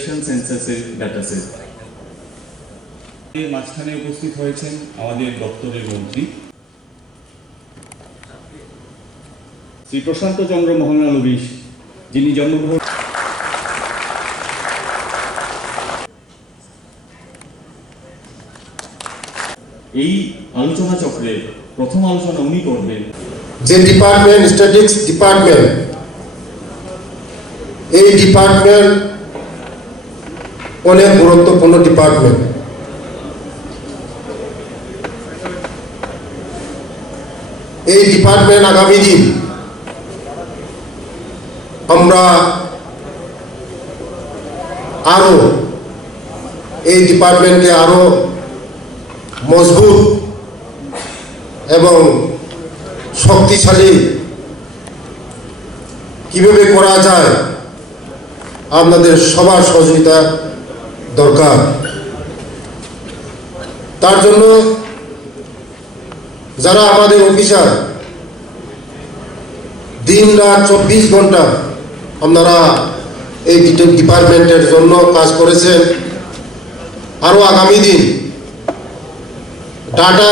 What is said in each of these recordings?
Population সেন্সাসের data set. এর মাঝখানে উপস্থিত হয়েছেন আমাদের দপ্তরের মন্ত্রী শ্রী প্রশান্ত চন্দ্র মহলানবিশ, যিনি জন্মগ্রহণ এই আলোচনা চক্রে প্রথম আলোচনা উনি করবেন। যে ডিপার্টমেন্ট স্ট্যাটিস্টিক্স ডিপার্টমেন্ট, এই ডিপার্টমেন্ট অনেক গুরুত্বপূর্ণ ডিপার্টমেন্ট। এই ডিপার্টমেন্ট আগামী দিন আমরা আরো এই ডিপার্টমেন্টকে আরো মজবুত এবং শক্তিশালী কিভাবে করা যায়, আপনাদের সবার সহযোগিতা দরকার। তার জন্য যারা আমাদের অফিসার দিন রাত 24 ঘন্টা আপনারা এই ডিপার্টমেন্টের জন্য কাজ করেছেন, আরো আগামী দিন ডাটা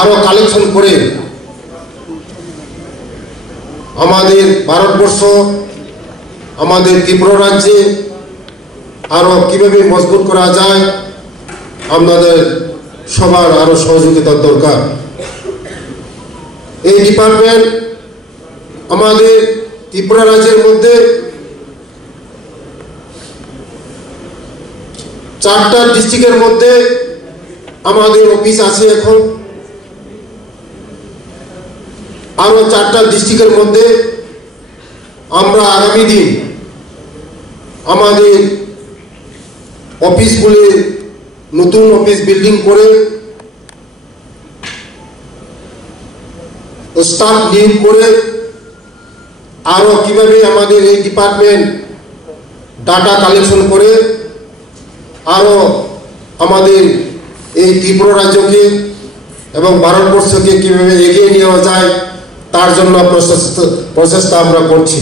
আরো কালেকশন করে আমাদের ভারতবর্ষ, আমাদের ত্রিপুরা রাজ্যে আরো কিভাবে মজবুত করা যায়, আপনাদের সবার আরো সহযোগিতার দরকার। এই ডিপার্টমেন্ট আমাদের ত্রিপুরা রাজ্যের মধ্যে 4টা ডিস্ট্রিক্টের মধ্যে আমাদের অফিস আছে। এখন আরো 4টা ডিস্ট্রিক্টের মধ্যে আমরা আগামী দিন আমাদের অফিসগুলি নতুন অফিস বিল্ডিং করে স্টাফ নিয়োগ করে আরো কিভাবে আমাদের এই ডিপার্টমেন্ট ডাটা কালেকশন করে আরো আমাদের এই ত্রিপুরা রাজ্যকে এবং ভারতবর্ষকে কিভাবে এগিয়ে নেওয়া যায় তার জন্য প্রচেষ্টা আমরা করছি।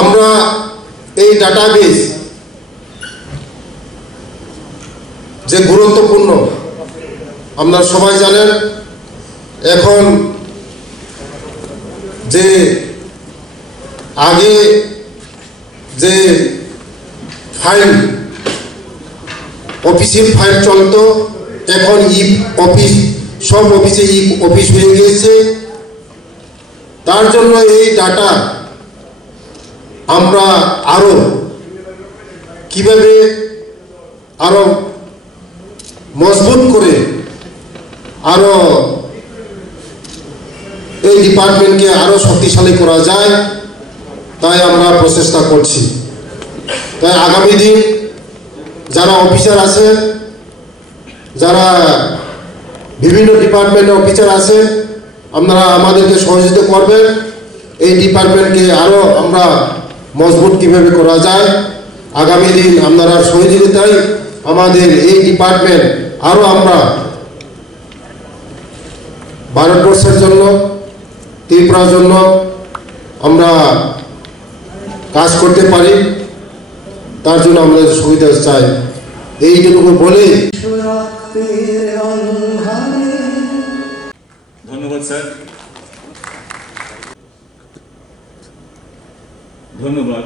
আমরা এই ডাটাবেস যে গুরুত্বপূর্ণ, আপনারা সবাই জানেন এখন যে আগে যে ফাইল অফিসের ফাইল চলতো, এখন ই অফিস, সব অফিসে ই অফিস হয়ে গিয়েছে। তার জন্য এই ডাটা আমরা আরো কিভাবে আরো মজবুত করে আরো এই ডিপার্টমেন্টকে আরো শক্তিশালী করা যায়, তাই আমরা প্রচেষ্টা করছি। তাই আগামী দিন যারা অফিসার আছে, যারা বিভিন্ন ডিপার্টমেন্টের অফিসার আছে, আপনারা আমাদেরকে সহযোগিতা করবেন। এই ডিপার্টমেন্টকে আরো আমরা মজবুত কিভাবে করা যায়, আগামী দিন আপনারা সহযোগিতায় আমাদের এই ডিপার্টমেন্ট আরো আমরা ভারতবর্ষের জন্য, ত্রিপুরার জন্য আমরা কাজ করতে পারি, তার জন্য আমাদের সুবিধা চাই। এইটুকু বলে ধন্যবাদ স্যার, ধন্যবাদ।